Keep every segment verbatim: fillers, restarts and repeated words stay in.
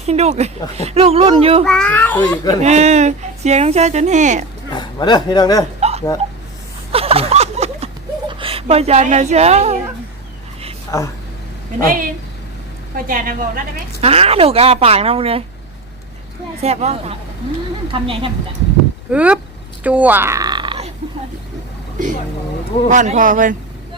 ลูกลูกรุ่นอยู่คุยกันเออเสียงน้องเชอจนแห่มาเด้อพี่น้องเด้อนะพอจานนะเชออ่ะเป็นได้พอจานบอกได้ไหมอ้าลูกอาปากนะมึงเลยแซ่บป่ะทำยังไงทำจ้ะฮึบจั่วพ่อนพ่อเพิ่น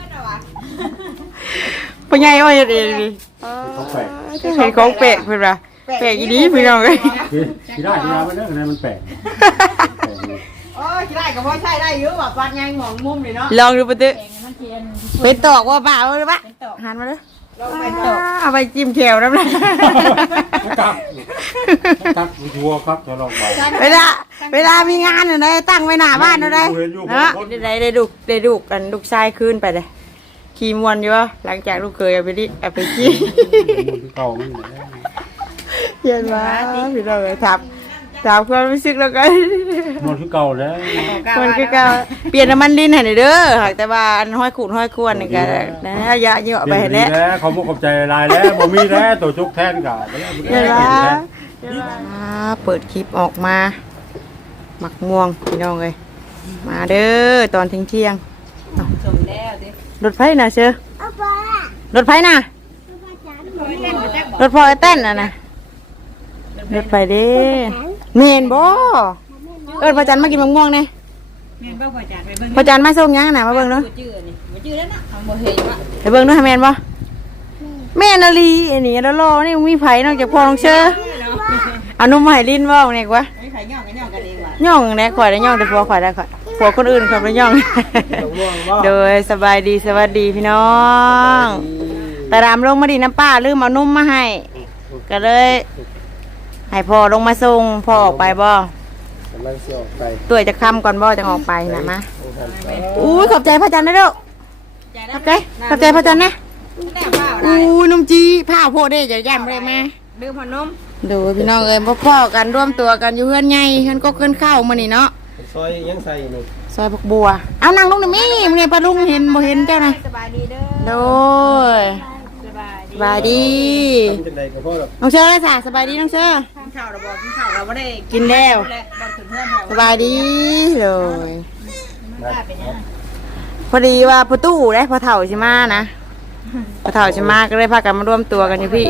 พ่อใหญ่อ้อยเองดิของแปลกเห็นของแปลกเพิ่นว่ะแปลกอีนี้พี่น้องเอ้ยที่ได้ที่มามันเด้อมันแปลกโอ้ยได้กับพ่อใช่ได้เยอะแบบปัดยังหมองมุมเลยเนาะลองดูปะตึมันเทียนเป็นตอกว่าบ้าหรือปะหันมาเลยเราไปตกเอาไปจิ้มแขวน้ำลายครับครับชัวร์ครับจะลองไปเวลาเวลามีงานอะไรตั้งไว้หน้าบ้านอะไรเนาะได้ได้ดูได้ดูกันลูกชายขึ้นไปเลยขี่มวนอยู่วะหลังจากลูกเคยเอาไปดิเอาไปขี่เก่ามันเย็นมาพี่น้องเลยทับถามความรู้สึกแล้วกันมันคือเก่าแล้วมันก็เก่าเปลี่ยนน้ำมันดินให้หน่อยเด้อหากแต่ว่าอันห้อยขูดห้อยควรนี่ก็นะยาเยอะไปให้แล้วแล้วเขาบอกขอบใจลายแล้วบ่มีแล้วตัวจุกแทนกันเดี๋ยวนะอ่าเปิดคลิปออกมาหมักม่วงพี่น้องเลยมาเด้อตอนเที่ยงเที่ยงสมแล้วดิรถไฟน่ะเชื่อรถไฟน่ะเล่นมาแจ๊กบอกรถพอไอ้เต้นน่ะนะรถไฟเด้เมนบ่เอิ้นพระจันทร์มากินมะม่วงเนี่ยเมียนบ้าพอจานไปเบิ่งพระจันทร์มาส่งยังน่ะมาเบิ่งเนาะจืดนี่มาจืดแล้วนะทำบ่เห็นว่าไปเบิ่งเนาะให้แม่นบ่แม่นอลีอันนี้แล้วรอนี่มีไผนอกจากพ่อน้องเชื่อเอานุ่มมาให้ลิ้นบ่เนี่ยกว่าไม่ใครย่องกันย่องกันเองว่ะย่องแน่ข่อยได้ย่องแต่ผัวข่อยได้ข่อยผัวคนอื่นเขาไม่ย่อง โดยสบายดีสวัสดีพี่น้องตารามลงมาดีน้ำป้าลืมเอานุ่มมาให้ ก็เลยให้พ่อลงมาส่งพ่อออกไปบ่กำลังสิออกไปตัวจะค้ำก่อนบ่จะออกไปนะมาอุ้ยขอบใจพระจันทร์นะเด้อขอบใจขอบใจพระจันทร์นะแน่ว่าอะไรอุ้ยนุ่มจีผ้าโพดเด้จะย่ำเลยมาดื้อพอนมดูพี่น้องเอ้ยพ่อๆกันร่วมตัวกันอยู่เฮือนใหญ่เฮือนก็เกินเข้ามานี่เนาะซอยยังใส่นี่ซอยผักบัวเอานั่งลงหน่อยแม่มึงเนี่ยปลาลุงเห็นบ่เห็นเจ้านะสบายดีเด้อโดยสบายสบายดีทำจังไดก็พอดอกน้องเชอเลยค่ะสบายดีน้องเชอกินข้าวเราบอกกินข้าวเราไม่ได้กินแล้วบอกถึงเพื่อนเราสบายดีเลยมันกล้าเป็นยังพอดีว่าพ่อตู้ได้พ่อเฒ่าใช่มานะพ่อเฒ่าใช่มาก็เลยพากันมาร่วมตัวกันอยู่พี่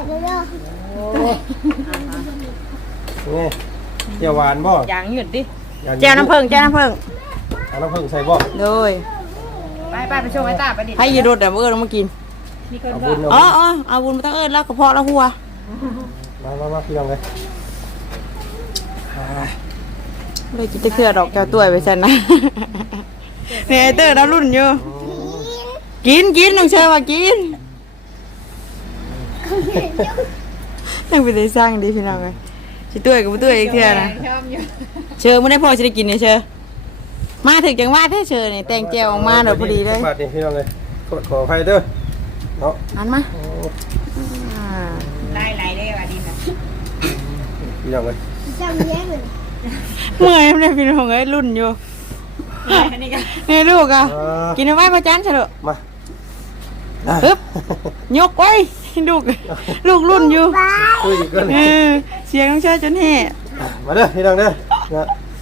นี่เจียวหวานบ่อย่างหยุดดิแจ้วน้ำผึ้งแจ้วน้ำผึ้งเอาน้ำผึ้งใส่บ่โดยไปไปไปชมไอ้ตาไปดิให้อยืดรถแต่เมื่อเรามากินมีคนเอาก็บุญอ๋อเอาอ๋อเอาบุญมาตั้งเอิญแล้วกระเพาะแล้วหัวมามามาพี่น้องเลยเลยกินตะเคียดอกแก้วตัวไปฉันนะเนี่ยไอ้เตอร์รับรุ่นอยู่กินกินน้องเชอว่ากินยังไปได้สร้างดีพี่น้องเลยชิตัวกับตัวอีกเท่านะชอบอยู่เชอไม่ได้พอจะได้กินเนี่ยเชอมาถึงจังหวัดแท้เชอเนี่ยแต่งแจวออกมาเดี๋ยวพอดีเลยบาทนี่พี่น้องเลยขอขออภัยเด้อเนาะอันมาโอ้อ่าไล่ไล่ได้ว่าดินอ่ะพี่น้องเลยเมื่อยไม่ได้พี่น้องเอ้ยรุ่นอยู่นี่ก็นี่ลูกอ่ะอ่ากินเอาไว้ประจันเถอะมาปึ๊บยกไว้ลูกลูกรุ่นอยู่คุยกันเออเสียงน้องเชอจนแห่มาเด้อพี่น้องเด้อนะ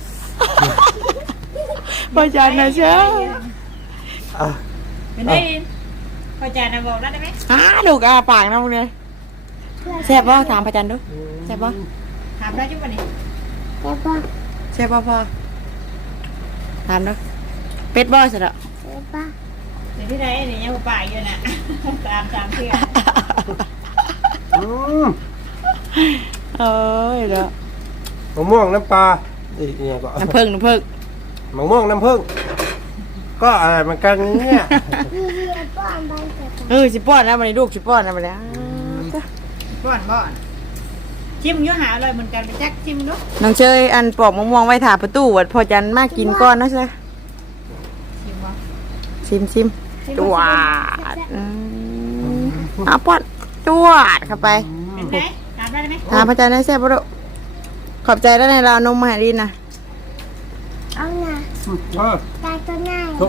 ประจันนะเชออ่ะเป็นได้พอจานบอกได้ไหมอ้าลูกอาปากนะมึงเลยแซ่บป่ะถามประจันดูแซ่บป่ะถามได้จุ๊บวันนี้แซ่บป่ะพ่อถามดูเป็ดบ่เสร็จแล้วเดี๋ยวที่ไหนเนี่ยยังป่าอยู่น่ะตามตามเพื่อนอืมเอ้ยเด้อมะม่วงน้ำปลาอีกอย่างก็น้ำผึ้งน้ำผึ้งมะม่วงน้ำผึ้งก็อะไรมันกันเนี่ยเออสิป้อนนะมันนี่ลูกสิป้อนนะมันนี่บ่อนบ่อนชิมยุ่หาเลยเหมือนกันไปแจ็คชิมดูน้องเชยอันปอกมะม่วงไว้ถาประตูวัดพอจันมากินก้อนนะเชยชิมวะชิมชิมจวดอืมเอาป้อนจวดเข้าไปเป็นไงถามได้ไหมถามพระจันทร์ได้แซ่บปะลูกขอบใจแล้วในเรานมมาให้ลินนะเอออื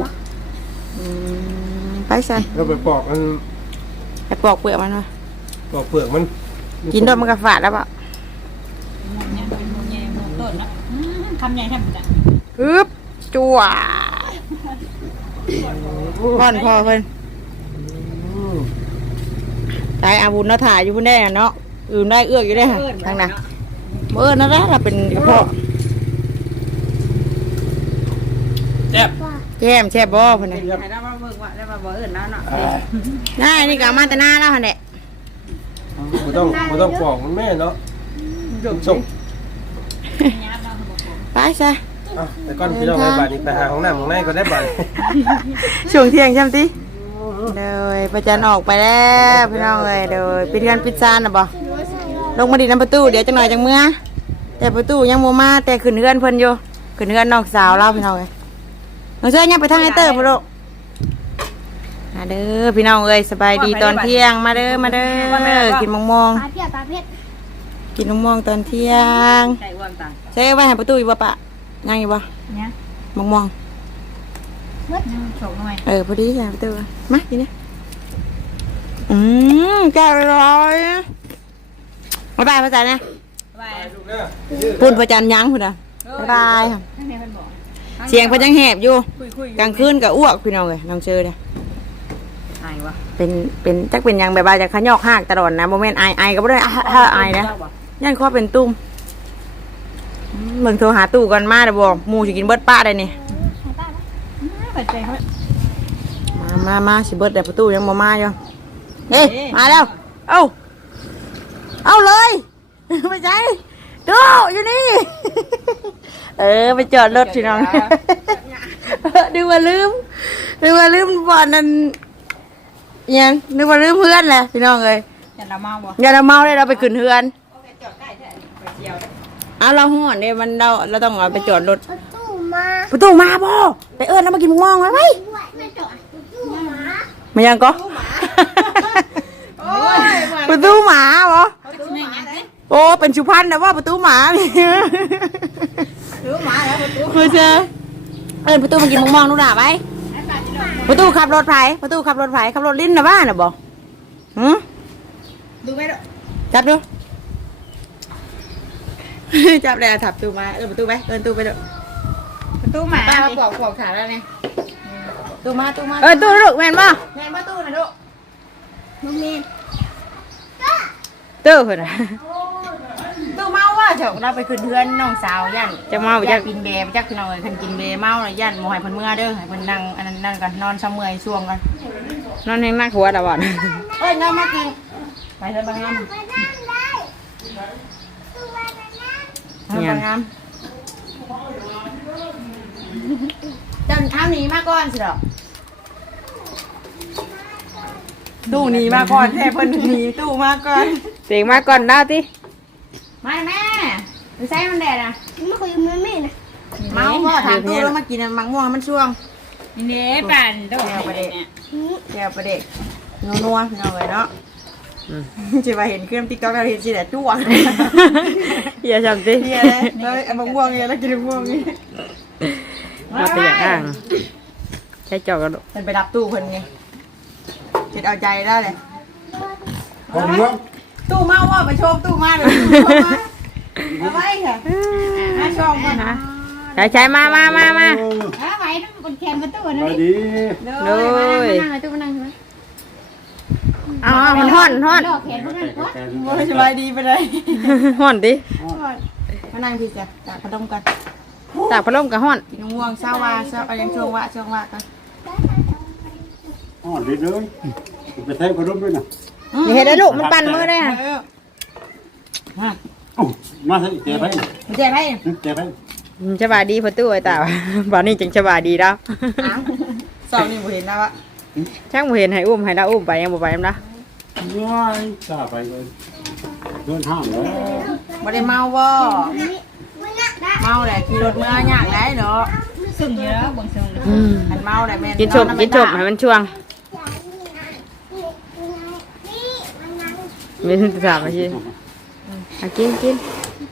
มไปสันเราไปปอกมันไปปอกเปลือกมันมาปอกเปลือกมันกินโดนมันก็ฝาดแล้วเปล่าเนี่ยเป็นมุมใหญ่มุมต้นเนาะอืมคำใหญ่ทำจ้ะอึ๊บจั่วพ่อนพ่อเพิ่นตายอาบุญเนาะถ่ายอยู่พุ่นได้เนาะอื่นได้เอื้อกอยู่ได้ค่ะทางน่ะเมื่อนั่นแหละเราเป็นกระเพาะแซ่บแก้มแช่บบ่เพิ่นน่ะให้เรามาเบิ่งว่าแล้วมาบ่เอิ้นแล้วเนาะน่านี่ก็เอามาแต่หน้าแล้วหั่นแหละบ่ต้องบ่ต้องปอกมันแม่เนาะส่งยามเราคือบ่ผมไปซะอ่ะแต่ก่อนพี่น้องไปบ้านนี้ไปหาห้องน้ำห้องในก็ได้บ้านช่วงเที่ยงใช่ไหมติเดยประจันออกไปแล้วพี่น้องเอ้ยเดยปิดกันปิดซานน่ะบ่ลงมาดิน้ำประตูเดี๋ยวจังหน่อยจังเมื่อแต่ประตูยังบ่มาแต่ขึ้นเฮือนเพิ่นอยู่ขึ้นเฮือนน้องสาวเราพี่น้องเอ้ยน้องเสื้อยังไปทางไอเตอร์พุ่นลูกมาเด้อพี่น้องเอ้ยสบายดีตอนเที่ยงมาเด้อมาเด้อกินมะม่วงปลาเพียปลาเพชรกินมะม่วงตอนเที่ยงไก่อ้วนต่างใช้ไว้ให้ประตูอยู่บ่ปะยังอยู่บ่เนี่ยมะม่วงนี่โฉกหน่อยเออพอดีใช่ประตูมากินนะอืมแก้วร้อยบ๊ายบายพระจันทร์นะไปลูกเด้อพูดพระจันทร์ยั้งพูดอ่ะบ๊ายบายค่ะข้างในเพิ่นบอกเสียงพระจังแหบอยู่คุยๆกลางคืนกับอ้วกพี่น้องเลยน้องเจอเนี่ยไอ้วะเป็นเป็นจักเป็นหยังแบบว่าจะขยอกหักตลอดนะโมเมนต์ไอไอก็ไม่ได้อ่ะอ่ะไอนะยันข้อเป็นตุ้มอืมเบิ่งโทรหาตู้ก่อนมาเดี๋ยวบอกหมูสิกินเบิดป้าได้นี่เปิดใจเขามามามาสิเบิดแต่ประตูยังบ่มาอยู่เฮ้ยมาแล้วเอ้าเอาเลย ไม่ใช่ดูอยู่นี่ เออไปจอดรถพี่น้อง ดูว่าลืมดูว่าลืมบ่อนนั่นยังนึกว่าลืมเพื่อนแหละพี่น้องเอ้ยจะละเมาบ่อย่าเราเมาเลยเราไปขึ้นเฮือนเอาเราห่อนเนี่ยมันเราเราต้องเอาไปจอดรถประตูมาประตูมาบ่ไปเอิ้นแล้วมากินมองไว้ไว้ไม่จอดประตูมามายังก็ประตูหมาบ่ประตูหมาเด้โอ้เป็นสุพรรณนะว่าประตูหมานี่รู้หมาแล้วประตูคือเจอเอิ้นประตูมากินมองๆนู่นน่ะไปประตูขับรถไผประตูขับรถไผขับรถลิ้นน่ะบ้านน่ะบ่หือดูไหมลูกจับดู จับเลยถับตู้มาเอิ้นประตูไปเอิ้นตู้ไปเด้อประตูหมาป้าปอกปอกขาแล้วไงตู้มาตู้มาเออตู้ลูกแม่นบ่แม่นมาตู้นะลูกน้องเมนตู้เพิ่นน่ะตู้เมาว่าเถอะเราไปขึ้นเพื่อนน้องสาวยันจะเมาบ่อจัยาก กกินเบย์จักพี่น้องเอ้ยคันกินเบย์เมาเลยยันบ่ให้เพิ่นเมื่อเด้อให้เพิ่นนั่งอันนั้นนั่นกันนอนซะเมื่อยช่วงกันนอนแห้งนักหัวดาบ่เอ้ยน้ำมากินไปเถอะบางงามไปนั่งได้ตู้ไปนั่งเถอะบางงามจันเอาหนีมาก่อนสิดอกตู้หนีมาก่อนแท้เพิ่นหนีตู้มาก่อนเสียงมาก่อนดาวติมาแม่ไปใส่มันแดดอ่ะไม่เคยมือแม่นะเมาพ่อถามตู้แล้วมากินอันมังม่วงมันช่วงนี่เด้ปั่นตู้เนี่ยแก้วประเด็กนัวๆพี่น้องเลยเนาะจะมาเห็นเครื่องติ๊กต๊อกเราเห็นสิแต่จ้วงอย่าจำติเนี่ยเลยเลยเอามังม่วงเนี่ยแล้วกินมังม่วงนี่มาตัวอย่างอ่างใช้จอกกระโดดมันไปรับตู้คนไงเจ็ดเอาใจได้เลยผมว่าตู้เมาว่าไปโชว์ตู้มาเลยเอาไว้ค่ะมาชมกันนะใช้ใช้มามามามาเอาไว้ต้องกดแขนประตูไปนะนี่ดีเลยมานั่งตู้มานั่งใช่ไหมเอาเอามันห่อนห่อนดอกแขนพวกนั้นก็โอ้ยสบายดีไปเลยห่อนดิมานั่งพี่จ้ะจากพัดลมกันตากพัดลมกับห่อนกินมังม่วงเช้าว่าเช้าเอายังช่วงว่าช่วงว่ากันอ๋อดีเลยไปแทงกระดุมด้วยนะนี่เห็นได้ลูกมันปั่นมือได้ฮะโอ้มาสิเจ๊ไปเจ็บไหมเจ๊ไปสบายดีพอตู้ไอ้ตาบ่นี้จังสบายดีแล้วสองนี่ผมเห็นนะวะช่างบ่เห็นให้อุ้มให้เราอุ้มไปยังบ่ไปนำนะว้ายกล้าไปเลยเดินห้างแล้วไม่ได้เมาบ่มันนักได้เมาแหละขี่รถเมื่อยากไรเนาะซึ่งเยอะบ่ซึ่งมันเมาแหละแม่กินชมกินชมให้มันช่วงนี่นี่นี่นี่มันนั่งมีถามมาสิอ่ะกินกิน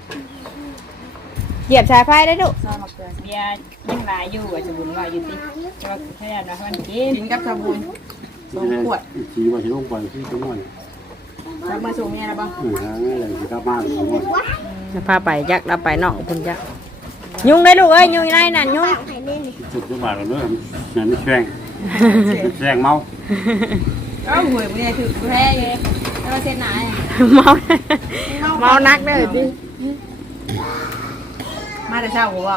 เหยียบชายไฟได้ลูกซอมะเขือเบียร์ยังหลายอยู่อ่ะจะบุญว่าอยู่ติจะว่าพยายามว่ามันกินกินกับชาบูสองขวดขี่มาที่ลงไปที่จังหวัดจะมาส่งเมียแล้วบ่อือฮะเลยสิกลับบ้านของมันจะพาไปยักเราไปนอกพุ่นยักยุงได้ลูกเอ้ยยุงไรน่ะยุงจุดจุดบาทเราเด้อนั่นแช่งแช่งเมาเอ้าหวยเมียถือแพ้เลยแล้วมาเซ็นไหนเมาเมานักเด้อดิมาแต่เช้าหัว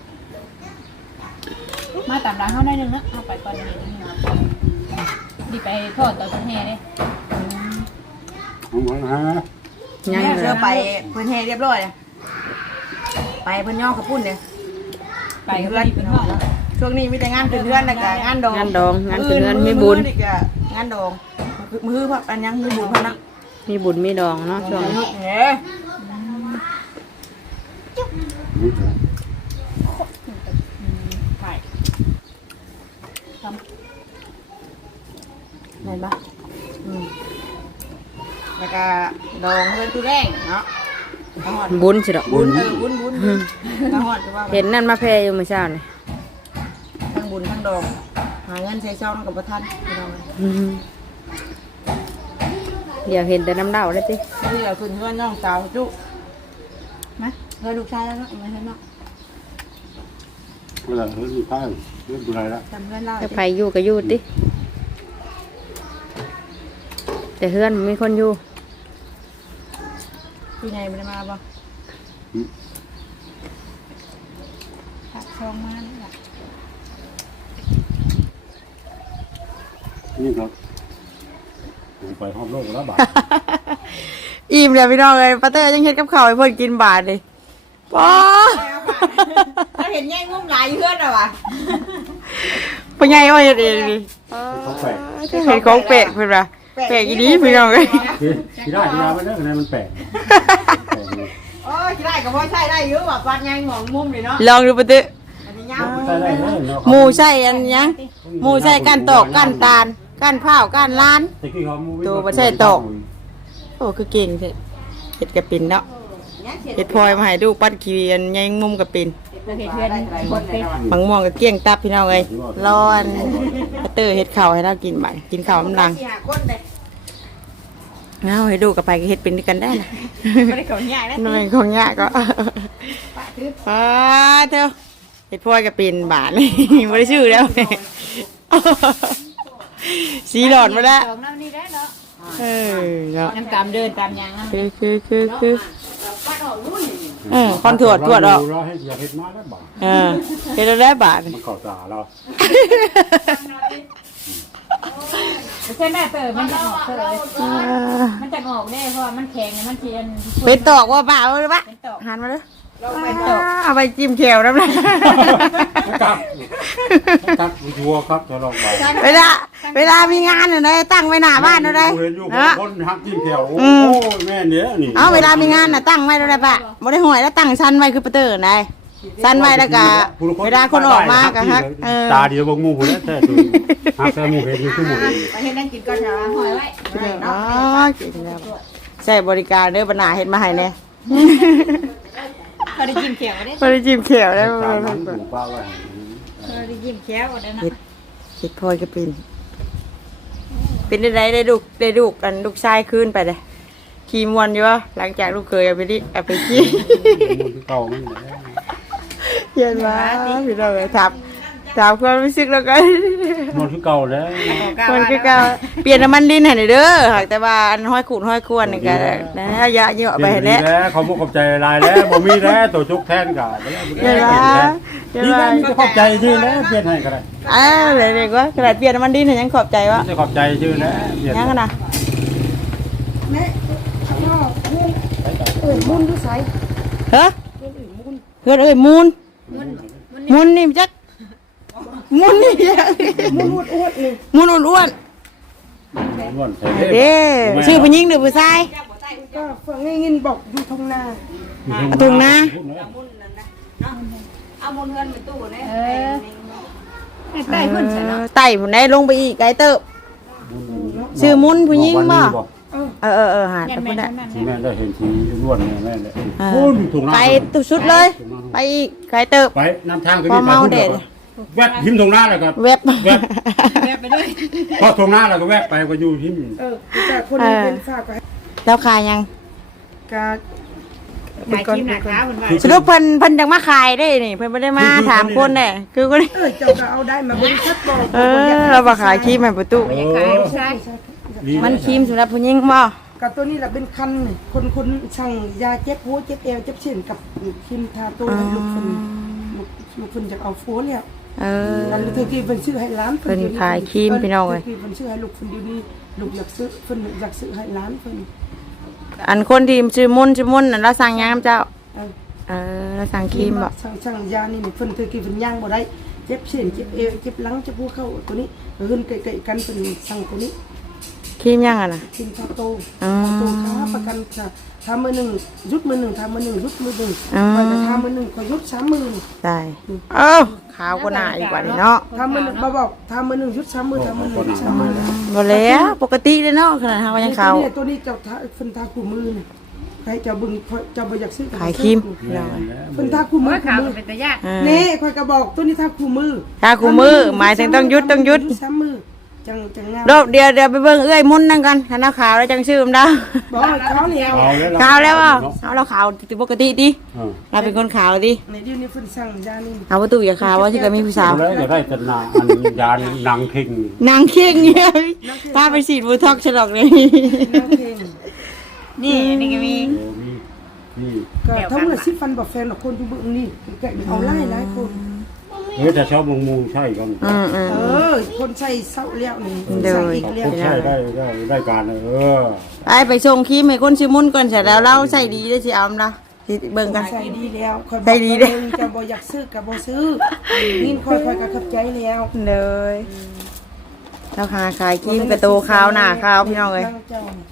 มาตามร้านเขาได้นึงนะเอาไปก่อนนี้ดีไปทอดต่อแห่เลยของมันฮะยังเชื่อเลไปยเพิ่นแห่เรียบร้อยไปเพิ่นย่อขปุ่นเนี่ยไปเพื่อนเป็นห้องช่วงนี้มีแต่งานขึ้นเพื่อนแล้วก็งานดองงานดองงานคืนเงินมีบุญงานดองมือพับอันยังมีบุญพนักมีบุญมีดองเนาะช่วงนี้เนี่ยนี่เถอะไปทำเห็นปะอืมแล้วก็ดองเงินตู้แรงเนาะบุญสิดอกบุญเออบุญบุญกระหอดจะว่าเห็นนั่นมาแพรอยู่เมื่อเช้านี่ทั้งบุญทั้งดองหาเงินใช้ช่องกับประทันพี่น้องอืมเดี๋ยวเห็นแต่น้ำเน่าแล้วจินี่เราคุณเพื่อนน้องสาวจุมาเราลูกชายแล้วเนาะมาเห็นเนาะเวลาเฮ้ยมีข้าวเรื่องอะไรละจำเพื่อนเราถ้าไปอยู่ก็อยู่ติแต่เพื่อนมันมีคนอยู่พี่ใหญ่ไม่ได้มาบ่ผักช่องมานี่แหละนี่ครับไปห้องโลกแล้วบาทอิ่มเลยพี่น้องเลยป้าเต้ยังเฮ็ดกับข้าวให้เพิ่นกินบาทเลยป้าเราเห็นแย่งงุ้มหลายเพื่อนอะวะพ่อใหญ่อ้อยเฮ็ดเองดิเขาแปลกเห็นของแปลกเพิ่นว่าแปลกอีนี้พี่น้องเลยที่ได้ที่มาไปแล้วคะแนนมันแปลกโอ้ยได้ก็พอใช้ได้เยอะแบบปัดยังหมองมุมเลยเนาะลองดูป้าเต้อันนี้ยาวใช่ได้เลยเนาะหมูใช่อันยังหมูใช่ก้านตอกก้านตาลก้านข้าวก้านล้านแต่กี้เขามูตัวบ่ใช่ตอก โอ้คือเก่งเถอะเห็ดกระปินเนาะเห็ดพลอยมาให้ดูปัดขีอันยังมุมกระปินเราเห็นเพื่อนคนเป็นบางม่วงก็เกี้ยงตับพี่น้องเลยร้อนกระเตอร์เห็ดข้าวให้เรากินบ่ายกินข้าวมันดังสี่ห้าคนเลยเอาให้ดูกับไปก็เห็ดเป็นด้วยกันได้นะไม่ได้เขาใหญ่แล้วน้อยของยากก็ป้าเถอะเห็ดพลอยกระปินบาทนี่ไม่ได้ชื่อแล้วสีหลอดมาแล้วสองน้ำนี่ได้เนาะเออเนาะน้ำตามเดินตามยางน้ำคือคือคือคือเออคอนถวดถวดออกเราให้อยากเห็นมาแล้วบาทเออเฮ็ดได้บาทมันเข้าตาเราเส้นแม่เติมมันจะออกเติมเลยมันจะออกได้เพราะมันแข็งมันเทียนเป็นตอกว่าเปล่าเลยปะเป็นตอกหันมาเลยเราเป็นตอกเอาไปจิ้มแขวน้ำเลยกลับกลับชัวครับจะลองไปเวลาเวลามีงานอะไรตั้งไว้หน้าบ้านอะไรเห็นอยู่เนาะคนหักจิ้มแถวโอ้แม่เนี้ยนี่เอาเวลามีงานน่ะตั้งไว้อะไรปะบ่ได้ห่วยแล้วตั้งชั้นไว้คือประเตอร์นายชั้นไว้แล้วก็เวลาคนออกมาก็ฮักเออตาเดียวบงมูหัวแล้วแต่ตัวหักแต่มูเห็นอยู่ที่หมูไปเห็นนั่งกินก่อนเถอะหอยไว้อ๋อกินแล้วใช่บริการเด้อบรรณาเฮ็ดมาให้แน่เขาได้ยิ้มเขียวได้บ่ได้จิ้มแขวแล้วตามนั้นหมูป้าว่าเขาได้ยิ้มเขียวได้นะเฮ็ดพลอยก็เป็นเป็นได้ได้ลูกได้ลูกกันลูกชายคืนไปเลยขี่มวนอยู่วะหลังจากลูกเคยเอาไปดิเอาไปขี่เก่ามันเย็นมาพี่น้องเลยทับถามความรู้สึกแล้วกันมันคือเก่าแล้วคนคือเก่าเปลี่ยนน้ำมันดินให้หน่อยเด้อหากแต่ว่าอันห้อยขูดห้อยควรนี่ก็นะยะเยอะไปให้แล้วแล้วเขาบอกขอบใจลายแล้วบ่มีแล้วตัวชุกแทนกันเดี๋ยวนะเดี๋ยวนี่นะก็ขอบใจชื่อแล้วเปลี่ยนให้ก็ได้อ้าวเลยเลยก็ขนาดเปลี่ยนน้ำมันดินให้ยังขอบใจวะจะขอบใจชื่อแล้วเปลี่ยนยังกันนะเฮ้ยเพื่อนเอ้ยมูนมูนนี่จักมูนนี่มูนอ้วนนี่มูนอ้วนม่วนใส่เด้ชื่อผู้หญิงหรือผู้ชายก็ฟังได้ยินบอกอยู่ทงนาถุงนะเอามูลเงินไปตู้เนี่ยเออได้เพิ่นใช่เนาะไต่ผู้ใดลงไปอีกไกลเติบชื่อมุนผู้หญิงบ่เออเออเออหายัแต่นแม่ผู้ใดนั่นแม่ได้เห็นทีล้วนแม่เลยเออไปตุสุดเลย ไปอีกไกลเติบไปน้ำทางก็มีแวบหิมตรงหน้าแล้วก็เว็บแวบแม่ไปด้วยพอตรงหน้าแล้วก็แวบไปก็อยู่หิมเออแต่คนนี้เป็นฝากไว้แล้วขายยังก็ขายครีมหนาขาวเพิ่นว่าสรุปเพิ่นเพิ่นจังมาขายได้นี่เพิ่นบ่ได้มาถามคนเด้คือคนเออเจ้าก็เอาได้มาบริษัทบอกเออเราบ่ขายครีมให้ประตูอยากขายลูกชายมันครีมสำหรับผู้หญิงบ่กับตัวนี้แหละเป็นคันนี่คนคนสั่งยาเจ็บหัวเจ็บเอวเจ็บเส้นกับครีมทาตัวให้ลูกคนลูกลูกคนจะเอาโฟนเนี่ยเอออันเธอกี่เพิ่นซื้อให้ร้านเพิ่นขายครีมพี่น้องเอ้ยเพิ่นซื้อให้ลูกคนเดียวนี้ลูกอยากซื้อเพิ่นอยากซื้อให้ร้านเพิ่นอันคนที่ชื่อมุนชื่อมุนนั่นเราสั่งหยังนำเจ้าเออเออเราสั่งครีมบ่สั่งสั่งยานี่เพิ่นเธอกี่เพิ่นย่างบ่ได้เจ็บเส้นเจ็บเอวเจ็บหลังเจ็บหัวเข่าตัวนี้เพิ่นไกลๆกันเพิ่นสั่งตัวนี้ครีมยังอ่ะน่ะกินทาโตอืมทาโตค้าประกันค่ะทำมือหนึ่งยุดมือหนึ่งทำมือหนึ่งยุดมือหนึ่งอืมคอยแต่ทำมือหนึ่งคอยยุดสามมือได้เอ้าขาวกว่าหน้าอีกกว่านี่เนาะทำมือหนึ่งมาบอกทำมือหนึ่งยุดสามมือทำมือหนึ่งยุดสามมือบ่แล้วปกติเลยเนาะขนาดเฮาก็ยังขาวตัวนี้ตัวนี้เจ้าทาเพิ่นทาคู่มือเนี่ยใครเจ้าบึงเจ้าบ่อยากซื้อขายครีมเพิ่นทาคู่มือว่าคู่ขาวมือเป็นตะยากอ่านี่คอยก็บอกตัวนี้ทาคู่มือถ้าคู่มือหมายถึงต้องหยุดต้องหยุดสามมือจังจังงามรอบเดียวเดี๋ยวไปเบิ่งเอื้อยมุนนั่นกันคันเอาขาวแล้วจังชื่อมันได้บอกเขาแล้วเอาแล้วขาวแล้วบ่เอาเราขาวปกติดิเออเราเป็นคนขาวดิในเดี๋ยวนี้เพิ่นสั่งยานี่เอาประตูอย่าขาวว่าที่ก็มีผู้สาวเอาแล้วจะได้แต่นาอันยาหนังเข่งนางเคียงเงี้ยถ้าไปฉีดบูท็อกฉลอกเลยน้ำเพลงนี่นี่ก็มีโอ้มีนี่ก็ทั้งหมดสิฟันบอกแฟนของคนอยู่เบิ่งนี่แกะเอาไล่หลายคนเฮ้ยแต่ชอบมุงมุงใช่กันอืมอืมเออ คนใส่เศร้าแล้วนี่เดี๋ยวใส่อีกแล้วใช่ได้ได้ได้การเลยเออไปไปส่งครีมให้คนชื่อมุนก่อนเสร็จแล้วเราใส่ดีได้สิเอาละสิเบิ่งกันใส่ดีแล้วคอยใส่ดีเด้อเจะบ่อยากซื้อกับบ่ซื้อนี่คอยคอยกับขับใจแล้วเลยเราหาขายครีมกระโตขาวหน้าขาวพี่น้องเลยเจ้านี่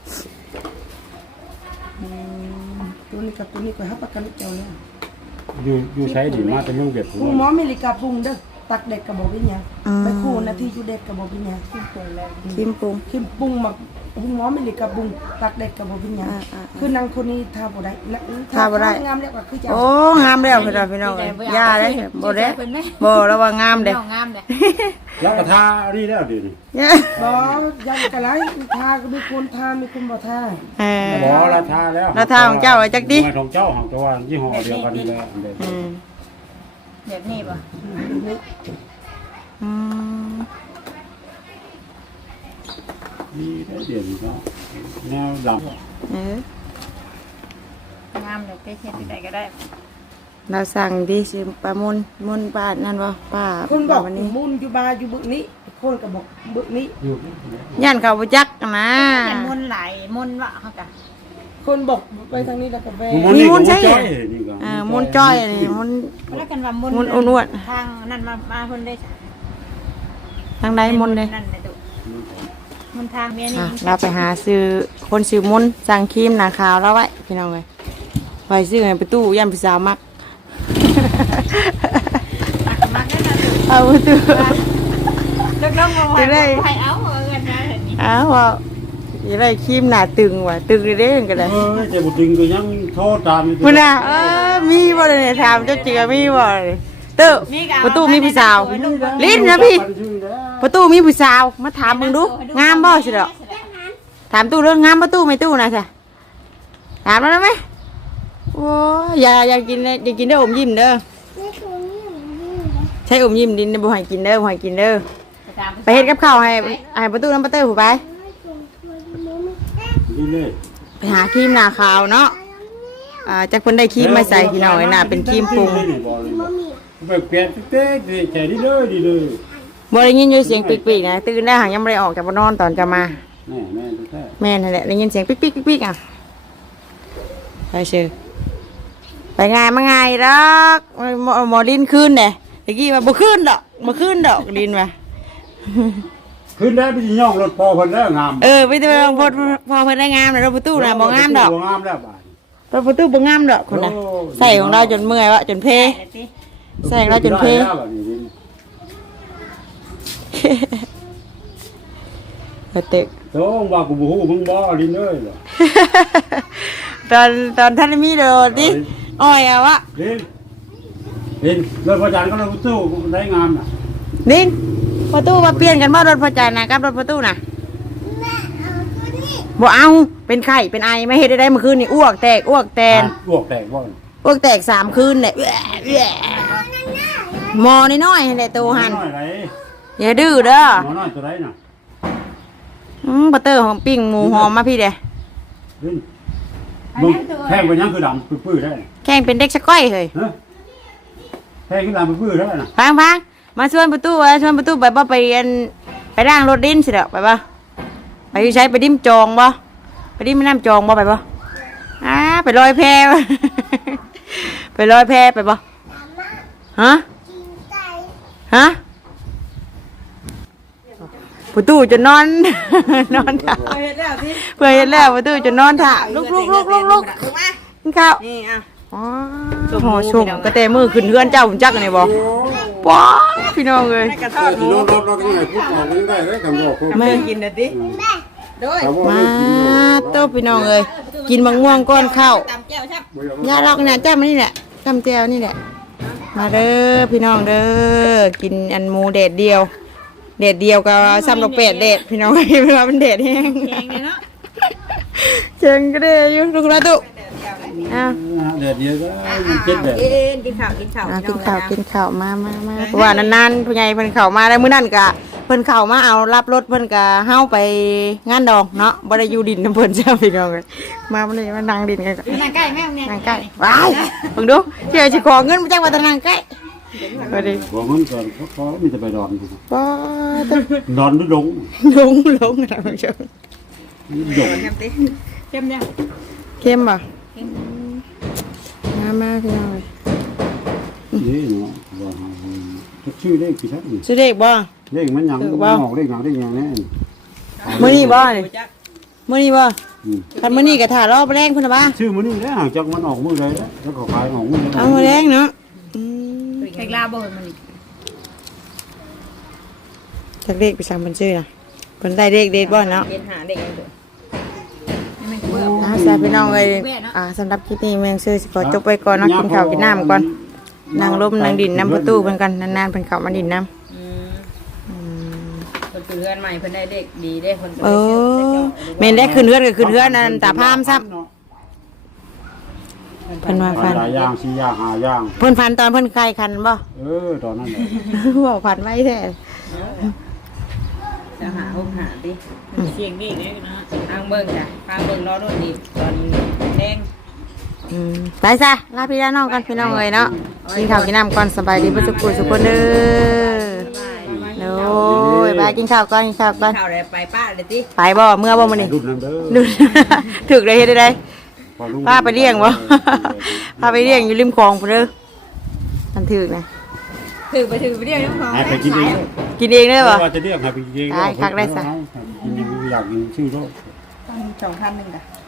อืมตัวนี้กับตัวนี้ก็ฮับประกันเจ้าแล้วอยู่อยู่ใช้ดีมากแต่เรื่องเบียดปรุงหมออเมริกาปรุงเด้อตักเด็กกับบ่เป็นหยังไปคู่นาทีอยู่เด็กกับบ่เป็นหยังปรุงปรุงแล้วครีมปรุงคิมปรุงมาปรุงหมอไม่เลยกับปรุงตักเด็กกับบ่เป็นหยังอ่าอ่าคือนางคนนี้ทาบ่ได้นะทาบ่ได้งามแล้วก็คือจะโอ้งามแล้วพี่น้องพี่น้องเลยย่าเลยบ่ได้บ่แล้วว่างามเด้น้องงามเลยแล้วก็ทานี่แล้วดิเนี่ยบ่ยังกะไรทาก็มีคนทามีคนบ่ทาเออหมอละทาแล้วแล้วทาของเจ้าไว้จักดิของเจ้าของตัวยี่ห้อเดียวกันนี่แหละอืมแบบนี้ป่ะอืมนี่ได้เดียวก็แนวดำเอองามเลยไปเฮ็ดที่ใดก็ได้เราสั่งดิสิปลามุนมุนป้านั่นบ่ป้าคนบอกวันนี้มุนอยู่บาอยู่บึกนี้คนก็บอกบึกนี้อยู่ย่านเขาบ่จักนะเป็นมนต์หลายมนต์วะเขาจ้ะคนบอกไปทางนี้แล้วก็แวมีมุนใช่จ้อไหมยนี่ก็เออมุนจ้อยนี่มุนแล้วกันว่ามนต์มนต์อ้วนทางนั่นมามาเพิ่นได้จ้ะทางใดมุนเลยนั่นแหละตุมนต์ทางเมียนี่อ่ะเราไปหาซื้อคนซื้อมุนสั่งครีมหนาขาวแล้วไว้พี่น้องเลยไปซื้อให้ประตูย่านผู้สาวมักมักได้นะตุเอาประตูเลิกน้องมาจะได้ให้เอาเอาเงินมาแบบนี้อ้าวว่าจะได้ครีมหนาตึงว่ะตึงเลยเด้งกันเลยเออแต่บุตริงก็ยังโทษตามพุ่นน่ะเออมีบ่เลยเนี่ยถามเจ้าเจือมีบ่เลยเต้อประตูมีผู้สาวลิ้นนะพี่ประตูมีผู้สาวมาถามมึงดูงามบ่สิดอกถามตู้เรื่องงามประตูไหม่ตู้นะสิถามแล้วได้ไหมโอ้ยอย่าอย่ากินเลยอย่ากินเด้ออมยิ้มเด้อไม่ถูกนี่หนูนี่ใช้อมยิ้มดินบ่ให้กินเด้อบ่ให้กินเด้อไปเฮ็ดกับข้าวให้ให้ประตูน้ำประตูผู้ไปไม่ถูกตัวนี้ไม่นี่เลยไปหาครีมหน้าขาวเนาะอ่าจักเพิ่นได้ครีมมาใส่พี่น้อยน่ะเป็นครีมปรุงไปเปลี่ยนเต๊กแค่นี้เลยดีเลยบ่ได้ยินอยู่เสียงปิ๊กๆนะตื่นได้หางยังบ่ได้ออกจากบ่นอนตอนจะมาแม่แม่แท้แม่นั่นแหละได้ยินเสียงปิ๊กปิ๊กปิ๊กปิ๊กอ่ะไปเชื่อไปง่ายมาง่ายดอกหมอหมอดินขึ้นเด้ตะกี้ว่าบ่ขึ้นดอกบ่ขึ้นดอกดินว่ะขึ้นได้ไปย่องรถพอคนแล้วงามเออไปตัวพอพอเพิ่นได้งามแล้วรถประตูน่ะบ่งามดอกบ่งามแล้วบาดรถประตูบ่งามดอกคนน่ะใส่ของเราจนเมื่อยวะจนเพ ใส่ของเราจนเพกระเตกโต้งว่ากูบ่ฮู้มึงบ่ลิ้นเลยเหรอตอนตอนท่านมีโดดดิอ้อยอะวะลิ้นลิ้นรถประจานก็รถตู้ได้งามน่ะดินประตูมาเปลี่ยนกันบ่รถพอใจนะกับรถประตูน่ะแม่เอาตัวนี้บ่เอาไปเป็นไข้เป็นไอไม่เฮ็ดได้ได้เมื่อคืนนี่อ้วกแตกอ้วกแตนอ้วกแตกบ่อ้วกแตกสามคืนแหละแหว่แหว่หมอน้อยๆให้แหละตัวหันน้อยไหนอย่าดื้อเด้อหมอน้อยตัวไหนน่ะอืมบัตเตอร์ของปิ้งหมูหอมมาพี่เด้เฮ้ยมึงแทงไปยังคือดำปื้อๆได้แข่งเป็นเด็กสะก้อยเฮ้ยฮะแทงคือดำปื้อๆได้น่ะพังพังมาชวนประตูมาชวนประตูไปบ่ไปเรียนไปล้างรถดินสิเด้อไปบ่ไปอยู่ใช้ไปดิ้มจองบ่ไปดิ้มแม่น้ำจองบ่ไปบ่อ้าไปลอยแพ ไปลอยแพไปบ่ฮะกินไก่ฮะประตูจะนอน นอนถ่าเฮ็ดแล้วที่เพื่อเห็นแล้วประตูจะนอนถ่าลุกลุกลุกลุกลุกกินข้าวนี่อ่ะอ๋อหอชงกระเตมือขึ้นเฮือนเจ้าหุ่นจักนี่บ่ป๊าพี่น้องเอ้ยกระทอดหมูรถรถรถยังไงพูดออกยังได้เลยคำบอกแม่กินน่ะติโดยมาโตพี่น้องเอ้ยกินมะม่วงก้อนข้าวตำแก้วใช่ยาลอกเนี่ยจ้ามานี่แหละจำแจวนี่แหละมาเด้อพี่น้องเด้อกินอันหมูเด็ดเดียวเด็ดเดียวกับซ้ำดอกเป็ดเด็ดพี่น้องเอ้ยเวลามันเด็ดแห้งแกงเนี่ยเนาะเจ๋งก็ได้อยู่ลูกละตุอ้าวเด็ดเดียวก็มันเจ็ดเด็ดกินกินข้าวกินข้าวอ่ะกินข้าวกินข้าวมามามาเพราะว่านานๆผู้ใหญ่เพิ่นเข้ามาได้มื้อนั้นก็เพิ่นเข้ามาเอารับรถเพิ่นก็เฮาไปงานดองเนาะบ่ได้อยู่ดินน้ำเพิ่นจ้าพี่น้องเอ้ยมาบ่ได้มานั่งดินกันก่อนนางไก่แม่เนี่ยนั่งใกล้ว้ายเบิ่งดูเดี๋ยวสิขอเงินมาจักว่าแตนั่งใกล้บ่ได้บอกมันก่อนเขาขอมีแต่ไปดอนบ่ต้องดอนหรือดงลงลงนะผู้ชมดงเข้มเนี่ยเข้มบ่มามาพี่น้องเอ้ยนี่เนาะว่าจะชื่อเลขกี่ชั้นสิเด็กบ่เลขมันยังออกเลขหยังเลขหยังแน่มื้อนี้บ่นี่มื้อนี้บ่คันมื้อนี้ก็ถ่ารอบแรงพุ่นน่ะบ่ชื่อมันนี่แล้วหางจากมันออกมือเลยแล้วก็ขายออกมือเอามาแรงเนาะอืมแขกลาบ่เห็นมันนี่จักเด็กไปสั่งเพิ่นชื่อน่ะเพิ่นได้เด็กเด็ดบ่เนาะเป็นหาเด็กเด้อไม่เบื่ออ่าสาพี่น้องเอ้ยอ่าสำหรับคลิปนี้เมืองซื้อสิขอจบไว้ก่อนเนาะกินข้าวกินน้ำก่อนนั่งลมนั่งดินน้ำประตูเพิ่นกันนานๆเพิ่นเข้ามาดินน้ำอืมเพิ่นคือเฮือนใหม่เพิ่นได้เด็กดีได้คนเออแม่นได้ขึ้นเฮือนก็ขึ้นเฮือนนั่นตาพามซับเพิ่นว่าฟันหลายย่างสี่ย่างห้าย่างเพิ่นฟันตอนเพิ่นคลายคันบ่เออตอนนั้นแหละบอกฟันไว้แท้จะหาหกหาดิเสียงนี่เนี่ยนะทางเบิ่งจ้ะทางเบิ่งรอโดนดีตอนแดงอืมไปซะลาพี่ลาน้องกันพี่น้องเอ้ยเนาะกินข้าวกินน้ำก่อนสบายดีเบ่สุขสุขคนเด้อโอ้ยบายกินข้าวก่อนกินข้าวก่อนข้าวได้ไปป้าเลยติไปบ่เมื่อบ่มื้อนี้รุ่นนั้นเด้อดู ถึกได้เฮ็ดได้ได้พาไปเลี้ยงบ่ พาไปเลี้ยงอยู่ริมคลองพุ่นเด้อมันถึกนะถือไปถือไปเรียกน้องพอให้ไปกินเองกินเองได้บ่ว่าจะเรียกให้ไปกินเองได้คักได้ซะกินเองอยากกินชื่อโลกสองพันหนึ่งจ้ะ